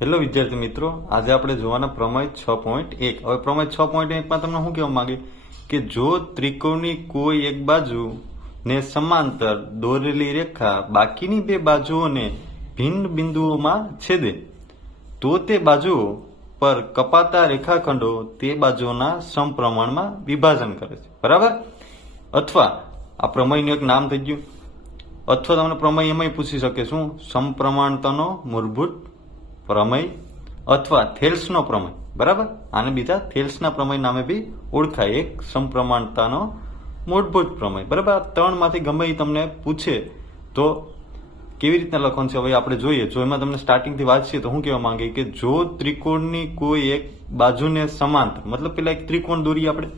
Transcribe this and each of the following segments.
Hello વિદ્યાર્થી મિત્રો, આજે આપણે જોવાના પ્રમેય છ પોઈન્ટ એક. હવે પ્રમેય છ પોઈન્ટ એકમાં તમને શું કહેવા માંગે કે જો ત્રિકોણની કોઈ એક બાજુ ને સમાંતર દોરેલી રેખા બાકીની બે બાજુઓને ભિન્ન બિંદુઓમાં છેદે, તો તે બાજુઓ પર કપાતા રેખાખંડો તે બાજુઓના સમપ્રમાણમાં વિભાજન કરે છે. બરાબર? અથવા આ પ્રમેયનું એક નામ થઈ ગયું. અથવા તમને પ્રમેય એમાંય પૂછી શકે શું? સમપ્રમાણતાનો મૂળભૂત પ્રમેય અથવા થેલ્સનો પ્રમેય. બરાબર? આને બીજા થેલ્સના પ્રમેય નામે બી ઓળખાય. એક સમપ્રમાણતાનો મૂળભૂત પ્રમેય. બરાબર? આ ત્રણમાંથી ગમે એ તમને પૂછે તો કેવી રીતના લખવાનું છે? હવે આપણે જોઈએ. જો એમાં તમને સ્ટાર્ટિંગથી વાંચીએ તો હું કહેવા માંગે કે જો ત્રિકોણની કોઈ એક બાજુને સમાંતર, મતલબ પેલા એક ત્રિકોણ દોરીએ આપણે.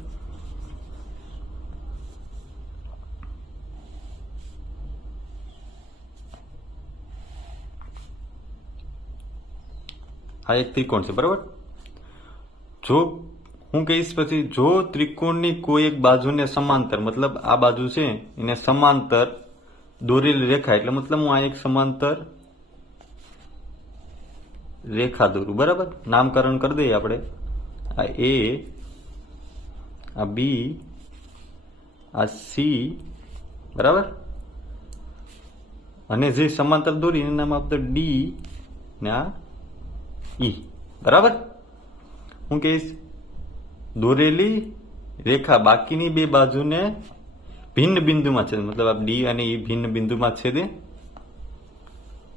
આ એક ત્રિકોણ છે, બરાબર? જો હું કહીશ પછી, જો ત્રિકોણની કોઈ એક બાજુને સમાંતર, મતલબ આ બાજુ છે, એને સમાંતર દોરેલી રેખા, એટલે મતલબ હું આ એક સમાંતર રેખા દોરું, બરાબર? નામકરણ કરી દઈએ આપણે. આ એ આ બી આ સી બરાબર? અને જે સમાંતર દોરી, એનું નામ આપતો ડી ને આ ઈ. બરાબર? હું કહીશ, દોરેલી રેખા બાકીની બે બાજુને ભિન્ન બિંદુમાં છે. મતલબ આ ડી અને ઈ ભિન્ન બિંદુમાં છેદે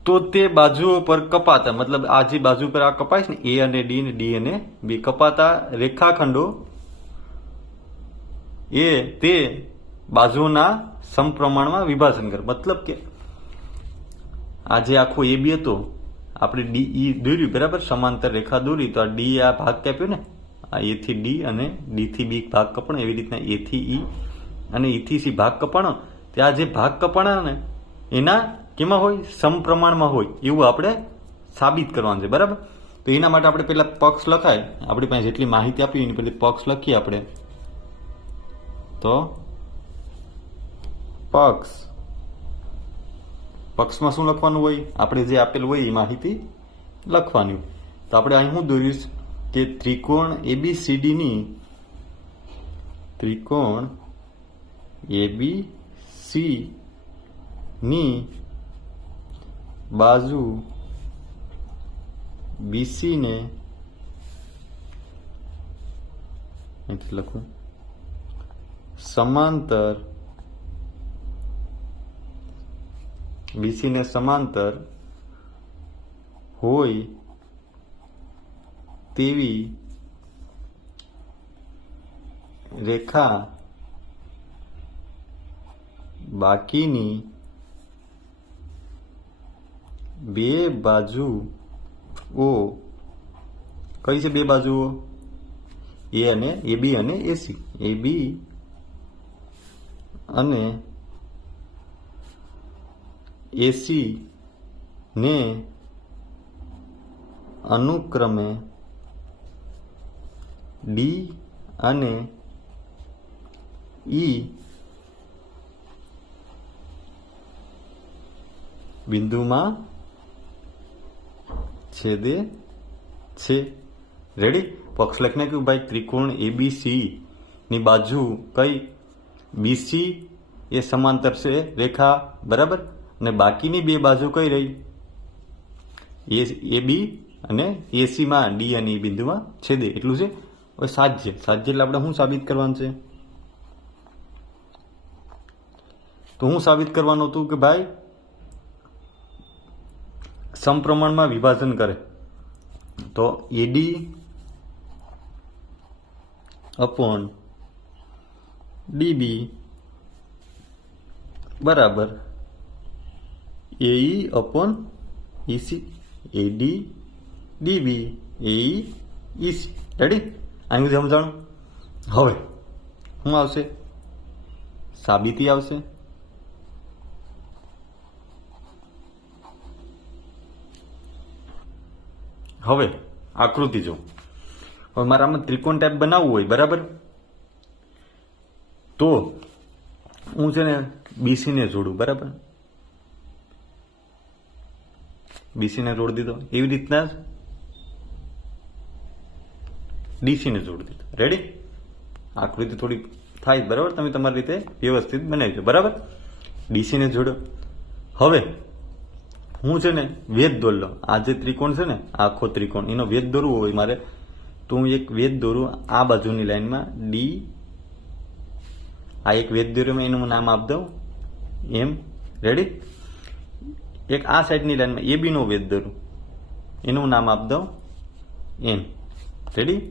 તો. તે બાજુઓ પર કપાતા, મતલબ આ જે બાજુ પર આ કપાય છે ને, એ અને ડી ને ડી અને બી કપાતા રેખાખંડો, એ તે બાજુઓના સમપ્રમાણમાં વિભાજન કરે. મતલબ કે આ જે આખો એ બી હતો આપણે ડી, ઈ દોર્યું, બરાબર? સમાંતર રેખા દોરી, તો આ ડી આ ભાગ કાપ્યો ને? આ એ થી ડી અને ડી થી બી ભાગ કપણ, એવી રીતના એ થી ઈ અને ઈ થી સી ભાગ કપાણો. ત્યાં જે ભાગ કપાણા ને, એના કેમાં હોય? સમપ્રમાણમાં હોય. એવું આપણે સાબિત કરવાનું છે, બરાબર? તો એના માટે આપણે પેલા પક્ષ લખાય. આપણી પાસે જેટલી માહિતી આપી, એની પેલી પક્ષ લખીએ આપણે. તો, પક્ષ. પક્ષમાં શું લખવાનું હોય? આપણે જે આપેલ હોય એ માહિતી લખવાની. તો આપણે અહીં હું દોર્યું કે ત્રિકોણ એબીસીડીની ત્રિકોણ એબી સી ની બાજુ બીસીને લખું. સમાંતર BC ને સમાંતર હોય તેવી રેખા બાકીની બે બાજુઓ કઈ છે બે બાજુઓ? એ અને એ બી અને એસી એ બી અને એસી ને અનુક્રમે ડી અને ઈ બિંદુમાં છેદે છે. રેડી પક્ષ લખને કહ્યું, ભાઈ, ત્રિકોણ એબીસી ની બાજુ કઈ? બીસી એ સમાંતર છે રેખા, બરાબર? અને બાકીની બે બાજુ કઈ રહી? એ બી અને એસીમાં ડી અને ઈ બિંદુમાં છેદે. એટલું છે? હવે સાધ્ય સાધ્ય એટલે આપણે શું સાબિત કરવાનું છે? તો હું સાબિત કરવાનું હતું કે ભાઈ, સમપ્રમાણમાં વિભાજન કરે. તો એડી અપોન ડીબી બરાબર AE upon EC AD DB AE EC ready અહીં સુધી સમજાણું? હવે, શું આવશે? સાબિતી આવશે? હવે, આકૃતિ જો હવે મારે આમાં ત્રિકોણ ટાઈપ બનાવવું હોય, બરાબર? તો, હું છે ને બીસીને જોડું, બરાબર? બીસી ને જોડી દીધો. એવી રીતના જ ડીસીને જોડી દીધો. રેડી આકૃતિ થોડી થાય બરાબર? તમે તમારી રીતે વ્યવસ્થિત બનાવજો. બરાબર? ડીસીને જોડો. હવે હું છે ને વેદ દોરલો આ જે ત્રિકોણ છે ને આખો ત્રિકોણ, એનો વેદ દોરવો હોય મારે, તો હું એક વેદ દોરું આ બાજુની લાઈનમાં. ડી આ એક વેદ દોર્યું, એનું નામ આપ દઉં. એમ રેડી એક આ સાઈડની લાઈનમાં એ બીનો વેદ ધરું. એનું નામ આપ દઉં એમ. રેડી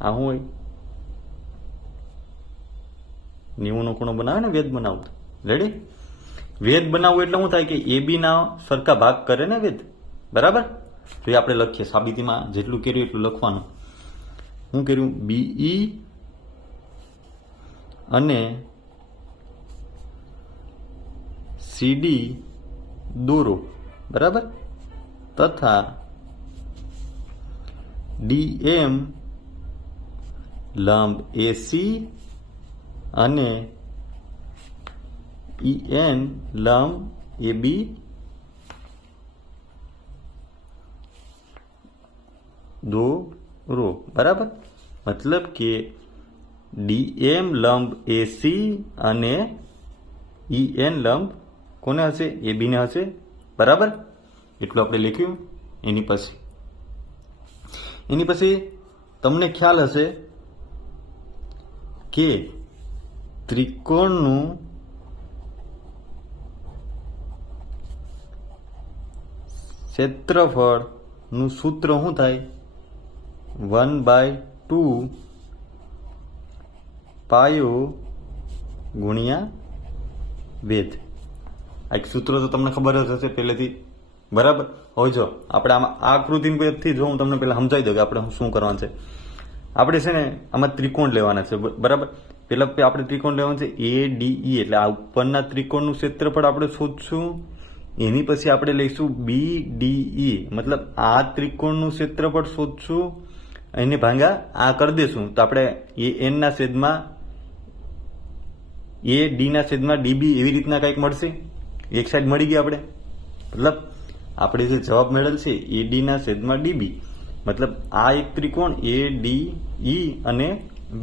આ હું હોય. નેવુંનો ખૂણો બનાવે ને વેદ બનાવું રેડી વેદ બનાવવું એટલે શું થાય કે એ બીના સરખા ભાગ કરે ને વેદ. બરાબર? તો એ આપણે લખીએ. સાબિતીમાં જેટલું કર્યું એટલું લખવાનું. હું કર્યું? બીઈ અને સીડી દોરો. બરાબર? તથા ડીએમ લંબ એસી અને ઈએન લંબ એ બી દોરો. બરાબર? મતલબ કે ડીએમ લંબ એસી અને ઈએન લંબ કોને હશે? એ બીને હશે. બરાબર? એટલું આપણે લખ્યું. એની પછી. એની પછી તમને ખ્યાલ હશે કે ત્રિકોણનું ક્ષેત્રફળનું સૂત્ર શું થાય? વન બાય ટુ પાયો ગુણ્યા વેદ આ એક સૂત્ર તો તમને ખબર જ હશે પહેલેથી. બરાબર? હવે જો, આપણે આમાં આ આકૃતિથી જો હું તમને પહેલાં સમજાવી દઉં કે આપણે શું કરવાનું છે. આપણે છે ને આમાં ત્રિકોણ લેવાના છે બરાબર? પેલા આપણે ત્રિકોણ લેવાનું છે એ ડી ઈ એટલે આ ઉપરના ત્રિકોણનું ક્ષેત્રફળ આપણે શોધશું. એની પછી આપણે લઈશું બી ડી ઈ મતલબ આ ત્રિકોણનું ક્ષેત્રફળ શોધશું. એને ભાંગા આ કરી દેશું. તો આપણે એ એનના છેદમાં, એ ડીના છેદમાં ડીબી એવી રીતના કંઈક મળશે. એક સાઈડ મળી ગઈ આપણે. મતલબ, આપણે જે જવાબ મેળવેલ છે, એ ડી ના છેદમાં ડીબી મતલબ, આ એક ત્રિકોણ એ ડી ઈ અને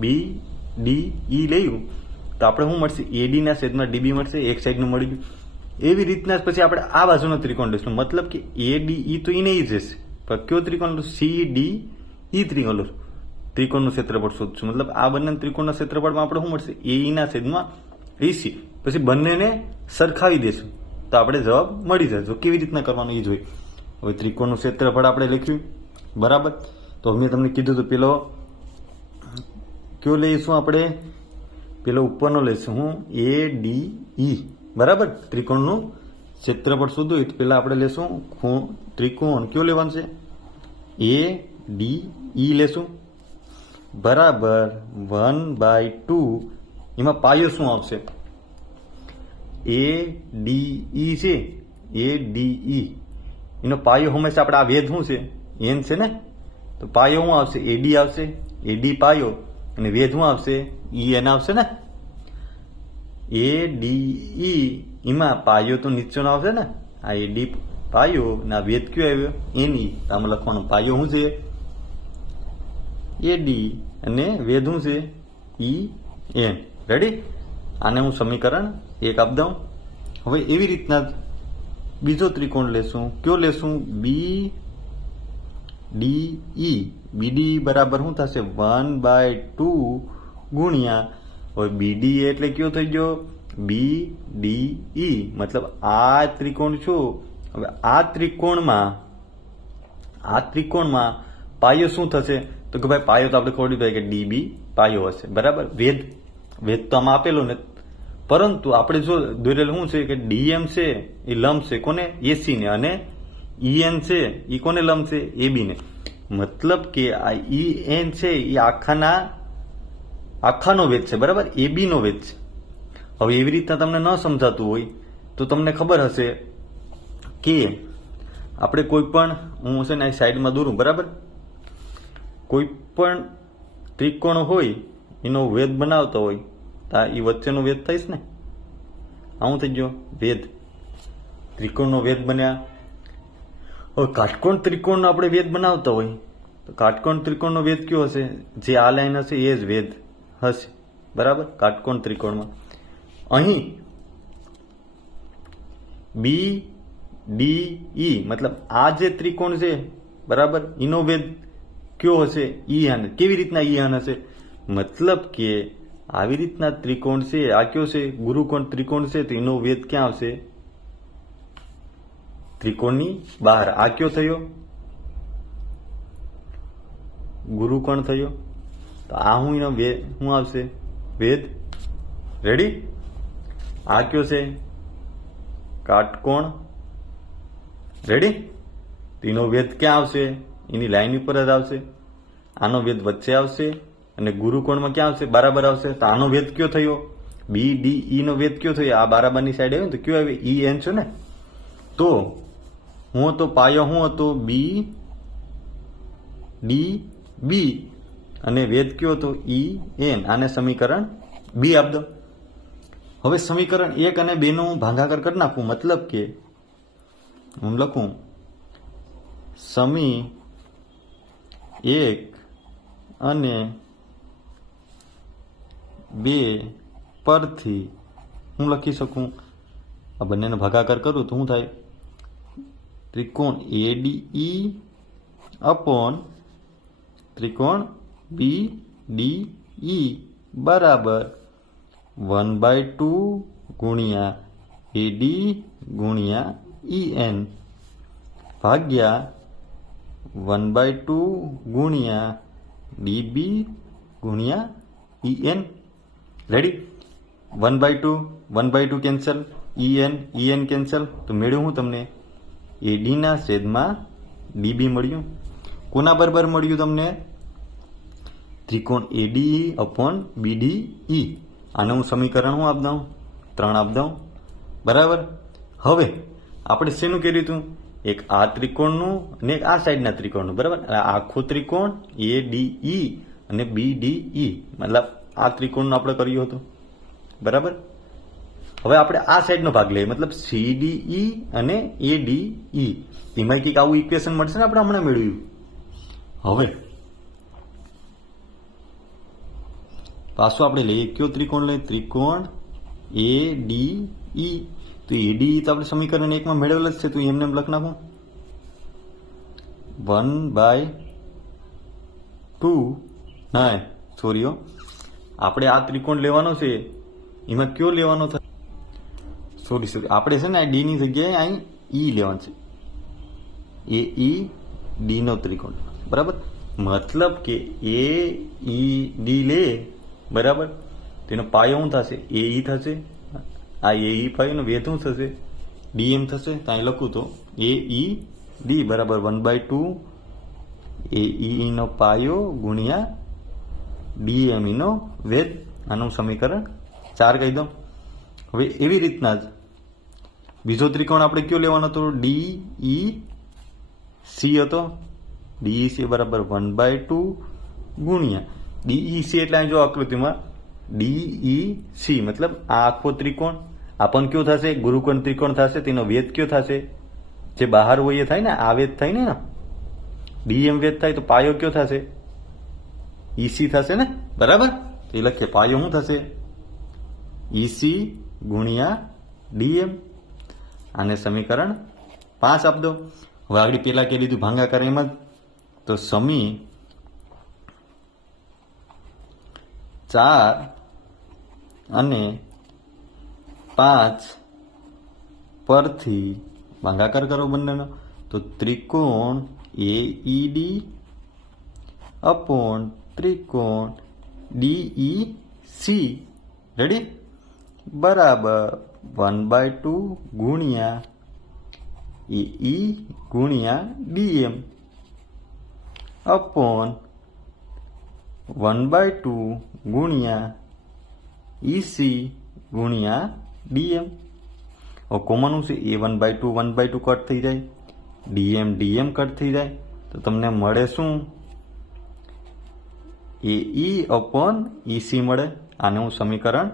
બી ડી ઈ લેવું તો આપણે શું મળશે? એ ડી ના છેદમાં ડીબી મળશે, એક સાઈડનું મળી ગયું. એવી રીતના પછી આપણે આ બાજુનો ત્રિકોણ લઈશું. મતલબ કે એ ડી ઈ તો એને ઈ જશે પણ કયો ત્રિકોણ લઉં સી ડી ઈ ત્રિકોણ લઉં ત્રિકોણનું ક્ષેત્રફળ શોધશું. મતલબ, આ બંને ત્રિકોણના ક્ષેત્રફળમાં આપણે શું મળશે? એ ઈ ના છેદમાં એસી પછી બંનેને સરખાવી દેશું તો આપણે જવાબ મળી જશે તો કેવી રીતના કરવાનું એ જોઈ હવે ત્રિકોણનું ક્ષેત્રફળ આપણે લખ્યું. બરાબર? તો મેં તમને કીધું તો પેલો કયો લઈશું આપણે? પેલો ઉપરનો લઈશું હું. એ ડી ઈ બરાબર? ત્રિકોણનું ક્ષેત્રફળ શોધવું હોય તો પહેલાં આપણે લેશું ખૂણ, ત્રિકોણ કયો લેવાનું છે? એ ડી ઈ લેશું બરાબર. વન બાય ટુ એમાં પાયો શું આવશે? એ ડી ઈ છે. એ ડી ઈ એનો પાયો હંમેશા આપણે આ વેદ શું છે? એન છે ને? તો પાયો શું આવશે? એડી આવશે. એડી પાયો. અને વેદ શું આવશે? ઈ એન આવશે ને? એ ડી ઈ એમાં પાયો તો નીચેનો આવશે ને? આ એડી પાયો ના વેદ કયો આવ્યો? એની તો આમાં લખવાનું પાયો શું છે? એ ડી અને વેધ શું છે? ઈ એન રેડી આને હું સમીકરણ એક આપ દઉં હવે એવી રીતના બીજો ત્રિકોણ લેશું. કયો લેશું? બી ડી ઈ બીડી બરાબર શું થશે? વન બાય ટુ ગુણ્યા. હવે બીડી એટલે કયો થઈ ગયો? બી ડી ઈ મતલબ આ ત્રિકોણ શું હવે આ ત્રિકોણમાં આ ત્રિકોણમાં પાયો શું થશે? તો કે ભાઈ પાયો તો આપણે ખોડી પડી કે ડીબી પાયો હશે. બરાબર? વેદ વેદ તો આમાં આપેલો ને પરંતુ આપણે જો દોરેલ શું છે કે ડીએમ છે, એ લંબ છે. કોને? એસીને અને ઈએન છે એ કોને લંબ છે? એબી મતલબ કે આ ઈ એન છે એ આખાના, આખાનો વેદ છે. બરાબર? એબીનો વેદ છે. હવે એવી રીતના તમને ન સમજાતું હોય તો તમને ખબર હશે કે આપણે કોઈ પણ, હું છે ને સાઈડમાં દોરું, બરાબર? કોઈ પણ ત્રિકોણ હોય, એનો વેદ બનાવતો હોય તો એ વચ્ચેનો વેદ થઈશ ને? આવું થઈ ગયો. વેદ. ત્રિકોણનો વેદ બન્યા. હવે કાટકોણ ત્રિકોણનો આપણે વેદ બનાવતા હોય, તો કાટકોણ ત્રિકોણનો વેદ કયો હશે? જે આ લાઈન હશે એ જ વેદ હશે. બરાબર? કાટકોણ ત્રિકોણમાં. અહીં બી ડી ઈ મતલબ આ જે ત્રિકોણ છે, બરાબર? એનો વેદ કયો હશે? ઈ હાન કેવી રીતના ઈ હાન હશે? મતલબ કે આવી રીતના ત્રિકોણ છે આ કયો છે, ગુરુકોણ ત્રિકોણ છે, તો એનો વેદ ક્યાં આવશે? ત્રિકોણની બહાર આ કયો થયો. ગુરુકોણ થયો. તો આ હું એનો વેદ શું આવશે? વેદ. રેડી આ કયો છે. કાટકોણ. રેડી તો એનો વેદ ક્યાં આવશે? એની લાઈન ઉપર જ આવશે. આનો વેદ વચ્ચે આવશે. અને ગુરુકોણમાં ક્યાં આવશે? બરાબર આવશે. તો આનો વેદ કયો થયો? બી ડી ઈ નો વેદ કયો થયો? આ બરાબરની સાઈડ આવ્યો તો કયો આવે ઈ એન છો ને? તો હું હતો, પાયો હું હતો? બી ડી બી અને વેદ કયો હતો? ઈ એન આને સમીકરણ બી આપ હવે સમીકરણ એક અને બે નું ભાંગાકાર કરી નાખું. મતલબ કે, હું લખું, સમી એક અને બે પરથી હું લખી શકું? આ બંનેનો ભાગાકાર કરું તો શું થાય? ત્રિકોણ એડીઈ અપોન ત્રિકોણ બી ડી ઈ બરાબર વન બાય ટુ ગુણ્યા એડી ગુણ્યા ઈ એન ભાગ્યા વન બાય ટુ ગુણ્યા ડીબી ગુણ્યા E N ready one by two one by two cancel E N E N cancel તો મેળ્યું હું તમને. એડીના છેદમાં ડીબી મળ્યું. કોના બરાબર મળ્યું તમને? ત્રિકોણ એડીઈ અપોન બીડીઈ આને હું સમીકરણ હું આપ દઉં. ત્રણ આપ દઉં. બરાબર? હવે આપણે શેનું કર્યું હતું? એક આ ત્રિકોણનું અને એક આ સાઈડના ત્રિકોણનું. બરાબર? આખું ત્રિકોણ એ ડી ઈ અને બી ડી ઈ મતલબ આ ત્રિકોણનું આપણે કર્યું હતું. બરાબર? હવે આપણે આ સાઈડનો ભાગ લઈએ. મતલબ સીડીઈ અને એ ડી ઈ એમાં કંઈક આવું ઇક્વેશન મળશે ને આપણે હમણાં મેળવ્યું? હવે પાછું આપણે લઈએ. કયો ત્રિકોણ લઈએ? ત્રિકોણ એ ડી ઈ તો એ ડી તો આપણે સમીકરણ એકમાં મેળવેલ જ છે. તો એમને એમ લખ નાખો. વન બાય ટુ ના સોરીઓ આપણે આ ત્રિકોણ લેવાનો છે, એમાં કયો લેવાનો થાય સોરી સોરી આપણે છે ને ડી ની જગ્યાએ અહીં ઈ લેવાનું છે. એ ઈ ડી નો ત્રિકોણ. બરાબર? મતલબ કે એ ઈ ડી લે, બરાબર? તેનો પાયો શું થશે? એ ઈ થશે. આ એ ઈ પાયોનો વેધ શું થશે? ડી એમ થશે. ત્યાં લખું તો એ ઈ ડી બરાબર? One by two A E નો પાયો ગુણ્યા ડી એમ વેદ, આનું સમીકરણ ચાર કહી દઉં. હવે એવી રીતના જ બીજો ત્રિકોણ આપણે કયો લેવાનો હતો? ડી, ઈ, સી હતો. ડીઈસી બરાબર વન બાય ટુ ગુણ્યા. ડી સી એટલે અહીં જો આકૃતિમાં ડી, ઈ, સી, મતલબ આ આખો ત્રિકોણ, આ પણ કયો થશે? ગુરુકોણ ત્રિકોણ થશે, તેનો વેદ કયો થશે? જે બહાર હોય એ થાય ને, આ વેદ થાય ને? ડીએમ વેદ થાય તો પાયો કયો થશે? ઈસી થશે ને? બરાબર? તો એ લખીએ, પાયો શું થશે? ઈસી ગુણ્યા ડીએમ આને સમીકરણ પાંચ આપ દો. હવે આગળ પેલા કે લીધું ભાંગાકાર એમ જ. તો સમી ચાર અને પાંચ પરથી ભાંગાકાર કરો બંનેનો. તો ત્રિકોણ એ ઈડી અપોન ત્રિકોણ ડીઈ સી રેડી બરાબર. વન બાય ટુ ગુણ્યા ઈ ગુણ્યા DM upon one by two ગુણ્યા ઈસી ગુણ્યા ડીએમ કોમનનું છે? એ one by two one by two cut થઈ જાય. ડીએમ ડીએમ કટ થઈ જાય. તો તમને મળે શું? એ ઈ અપોન ઈસી મળે. આને હું સમીકરણ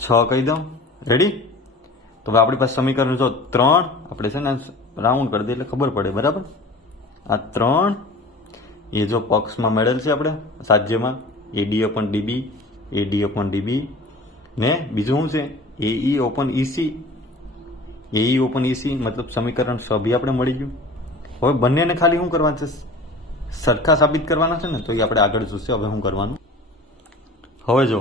છ કહી દઉં. રેડી તો હવે આપણી પાસે સમીકરણ જો ત્રણ, આપણે છે ને રાઉન્ડ કરી દઈએ એટલે ખબર પડે, બરાબર? આ ત્રણ, એ જો પક્ષમાં મેળેલ છે આપણે, સાજ્યમાં, A D upon DB A D upon DB ને બીજું શું છે? A E upon EC A E upon EC મતલબ સમીકરણ સભી આપણે મળી ગયું. હવે બંનેને ખાલી શું કરવાનું છે? સરખા સાબિત કરવાના છે ને, તો એ આપણે આગળ જોશે. હવે શું કરવાનું? હવે જો,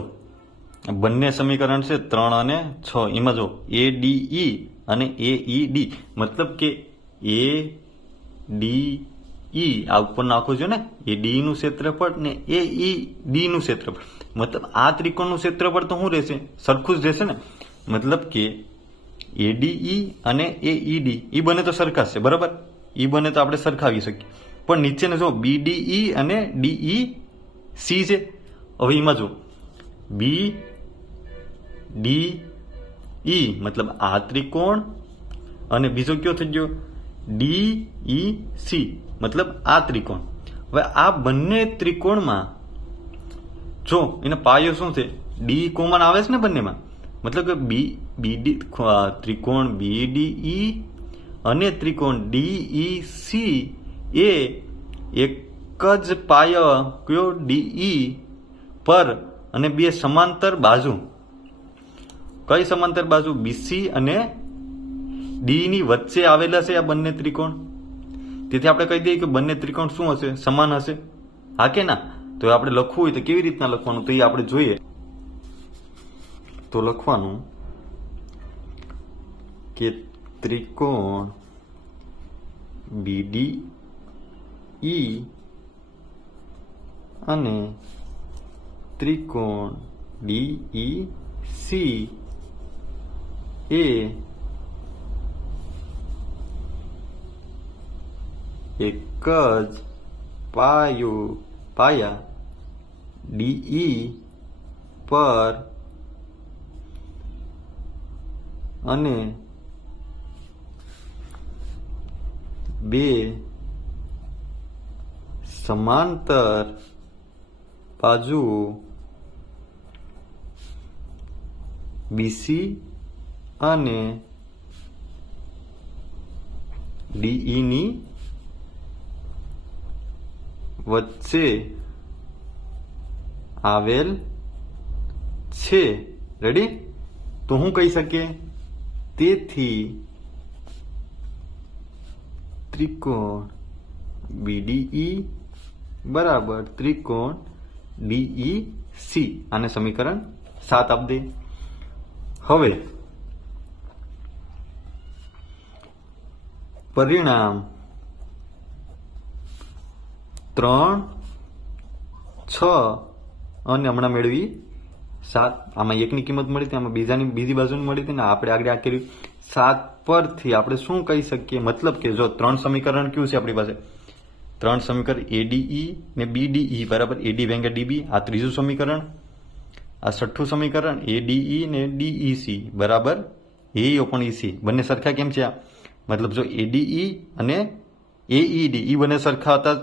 બંને સમીકરણ છે ત્રણ અને છ. એમાં જો એ ડી ઈ અને એ ઈ ડી મતલબ કે એ ડી ઈ આ ઉપર નાખો છો ને, એ ડી નું ક્ષેત્રફળ ને એ ઈ ડી નું ક્ષેત્રફળ. મતલબ આ ત્રિકોણનું ક્ષેત્રફળ તો શું રહેશે? સરખું જ રહેશે ને? મતલબ કે એડીઈ અને એઈડી એ બને તો સરખા છે, બરાબર? એ બને તો આપણે સરખાવી શકીએ. પણ નીચેને જો બીડીઈ અને ડીઈ સી છે. હવે એમાં જો બી ડી ઈ મતલબ આ ત્રિકોણ અને બીજો કયો થઈ ગયો? ડી ઈ સી મતલબ આ ત્રિકોણ. હવે આ બંને ત્રિકોણમાં જો એનો પાયો શું છે? ડી કોમન આવે છે ને બંનેમાં? મતલબ કે બી બીડી ત્રિકોણ બીડીઈ અને ત્રિકોણ ડીઈ સી એ એક જ પાય કયો ડીઈ પર અને બે સમાંતર બાજુ. કઈ સમાંતર બાજુ? બીસી અને ડી ની વચ્ચે આવેલા છે આ બંને ત્રિકોણ. તેથી આપણે કહી દઈએ કે બંને ત્રિકોણ શું હશે? સમાન હશે. હા કે ના? તો આપણે લખવું હોય તો કેવી રીતના લખવાનું? તો એ આપણે જોઈએ. તો લખવાનું કે ત્રિકોણ બીડી ઈ અને ત્રિકોણ ડીઈ સી એ એક જ પાયો પાયા ડીઈ પર અને બે સમાંતર બાજુ બીસી અને ડીઈની વચ્ચે આવેલ છે. રેડી તો હું કહી શકીએ? તેથી ત્રિકોણ બીડીઈ બરાબર ત્રિકોણ ડીઈ સી આને સમીકરણ સાત આપ હવે પરિણામ ત્રણ, છ અને હમણાં મેળવી સાત. આમાં એકની કિંમત મળી હતી, આમાં બીજાની, બીજી બાજુની મળી હતી ને આપણે આગળ આ કર્યું. સાત પરથી આપણે શું કહી શકીએ? મતલબ કે જો ત્રણ સમીકરણ કયું છે આપણી પાસે? ત્રણ સમીકરણ એડીઈ ને બીડીઈ બરાબર એડી વેંગે ડીબી આ ત્રીજું સમીકરણ. આ છઠ્ઠું સમીકરણ એડીઈ ને ડીઈસી બરાબર એ ઓપન ઈસી બંને સરખા કેમ છે આ? મતલબ જો એડીઈ અને એઈડી ઈ બંને સરખા હતા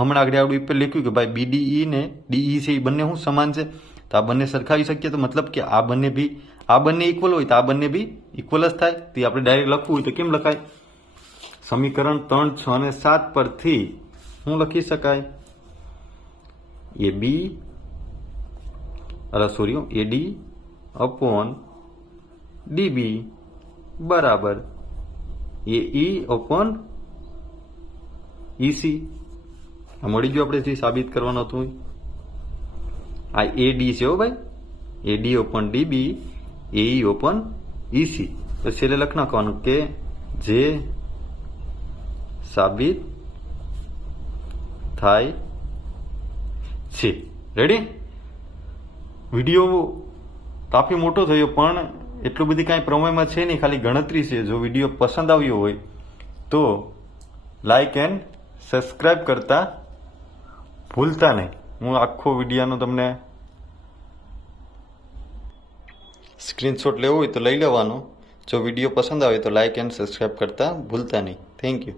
હમણાં આગળ આવડું ઉપર લખ્યું કે ભાઈ બીડીઈ ને ડીઈ છે એ બંને શું સમાન છે? તો આ બંને સરખાવી શકીએ તો મતલબ કે આ બંને બી આ બંને ઇક્વલ હોય તો આ બંને બી ઇક્વલ જ થાય. તે આપણે ડાયરેક્ટ લખવું હોય તો કેમ લખાય? સમીકરણ ત્રણ, છ અને સાત પરથી શું લખી શકાય એ બી અરે sorry A D upon DB બરાબર એ ઈ અપોન ઈસી આ મળી ગયું આપણે જે સાબિત કરવાનું હતું આ એ ડી છે હો ભાઈ. A D upon DB A E upon EC તો છેલ્લે લખ નાખવાનું કે જે સાબિત થાય છે. રેડી વીડિયો કાફી મોટો થયો, પણ એટલું બધી કાંઈ પ્રમેયમાં છે નહીં, ખાલી ગણતરી છે. જો વીડિયો પસંદ આવ્યો હોય, તો લાઈક એન્ડ સબસ્ક્રાઈબ કરતા ભૂલતા નહીં. હું આખો વિડીયોનો તમને સ્ક્રીનશોટ લેવો હોય તો લઈ લેવાનો. જો વીડિયો પસંદ આવે તો લાઈક એન્ડ સબસ્ક્રાઈબ કરતા ભૂલતા નહીં. Thank you